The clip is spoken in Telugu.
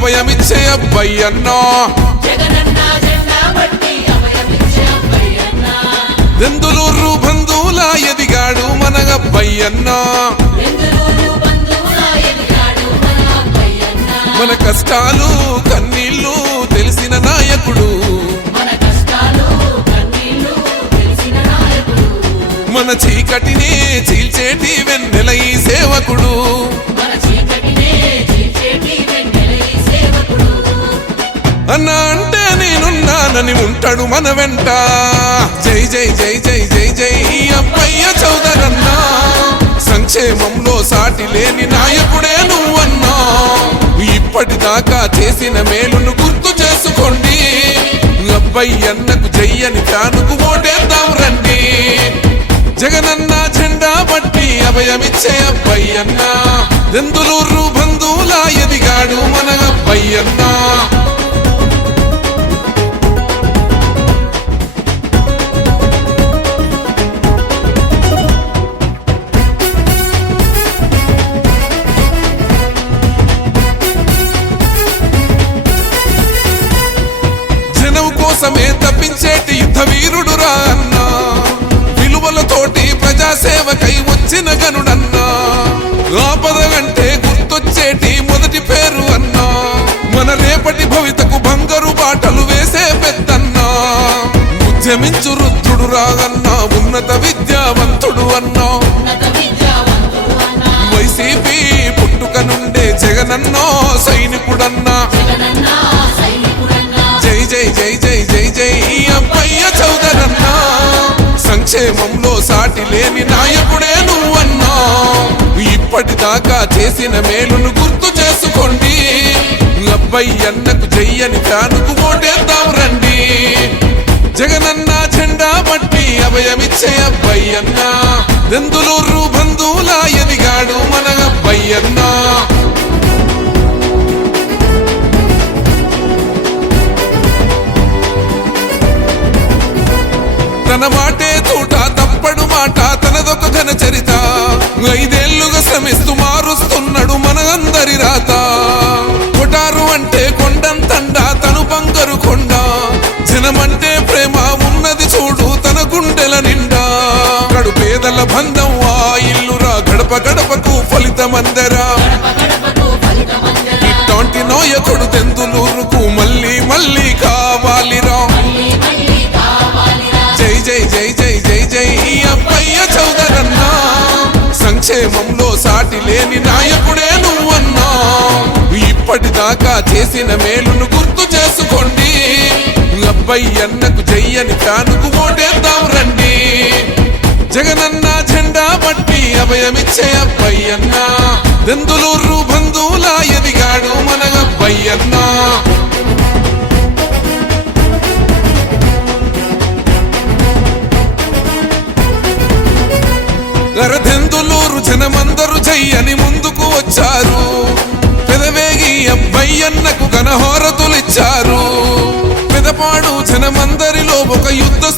అభయమిచ్చే అబ్బయ్యన్నో. దెందులూరు బంధువులా ఎదిగాడు మన అబ్బయ్యన్నో. మన కష్టాలు కన్నీళ్ళు తెలిసిన నాయకుడు. మన చీకటినే చీల్చేటి వెన్నెల ఈ సేవకుడు. మన చీకటినే ఉంటాడు మన వెంట. జై జై జై జై జై జై అబ్బయ్య చౌదరన్నా. సంక్షేమంలో సాటి లేని నాయకుడే నువ్వన్నా. ఇప్పటిదాకా చేసిన మేలును గుర్తు చేసుకోండి. అబ్బయ్యన్నకు జయ్యని తానుకు ఓటేద్దాం రండి. జగనన్న జెండా బట్టి అభయమిచ్చే అబ్బయ్యన్న. దెందులూరు బంధు కోసమే తప్పించేటి యుద్ధ వీరుడు అన్నా. విలువలతోటి ప్రజాసేవకై వచ్చిన గనుడన్నా. ఆపద అంటే గుర్తొచ్చేటి మొదటి పేరు అన్నా. మన రేపటి భవితకు బంగారు బాటలు వేసే పెద్దన్నా. ఉద్యమించు రుద్రుడు రాగన్నా ఉన్నత విద్యావంతుడు అన్నా. వైసీపీ పుట్టుక నుండే జగనన్నో సైనికుడన్నా. లేని నాయకుడే నువ్వన్నా. ఇప్పటిదాకా చేసిన మేలును గుర్తు చేసుకోండి. అబ్బాయి అన్నకు చెయ్యని ఫ్యానుకు ఓటేద్దాం రండి. జగనన్న జెండా బట్టి అభయమిచ్చే అబ్బయ్యన్న దెందులూరు బంధువులా ఎదిగాడు మన అబ్బయ్యన్నా తన మాట శ్రమిస్తూ మారుస్తున్నాడు మన అందరి రాత. కొటారు అంటే కొండంతండ తను బంగారు కొండ. జనమంటే ప్రేమ ఉన్నది చూడు తన గుండెల నిండా. కడు పేదల బంధం ఆ ఇల్లురా గడప గడపకు ఫలితమందరా. సంక్షేమంలో సాటి లేని నాయకుడే నువ్వన్నా. ఇప్పటిదాకా చేసిన మేలును గుర్తు చేసుకోండి. బయ్యన్నకు చెయ్యని ఫ్యానుకు ఓటేద్దాం రండి. జగనన్న జెండా బట్టి అభయమిచ్చే అబ్బయ్యన్న. దెందులూరు బంధువులా ఎదిగాడు మన అబ్బయ్యన్నా. గరదెందులూరు జనమందరు చెయ్యని ముందుకు వచ్చారు. పెదవేగి అబ్బయ్యన్నకు ఘనహోరతులిచ్చారు. పెదపాడు జనమందరిలో ఒక యుద్ధ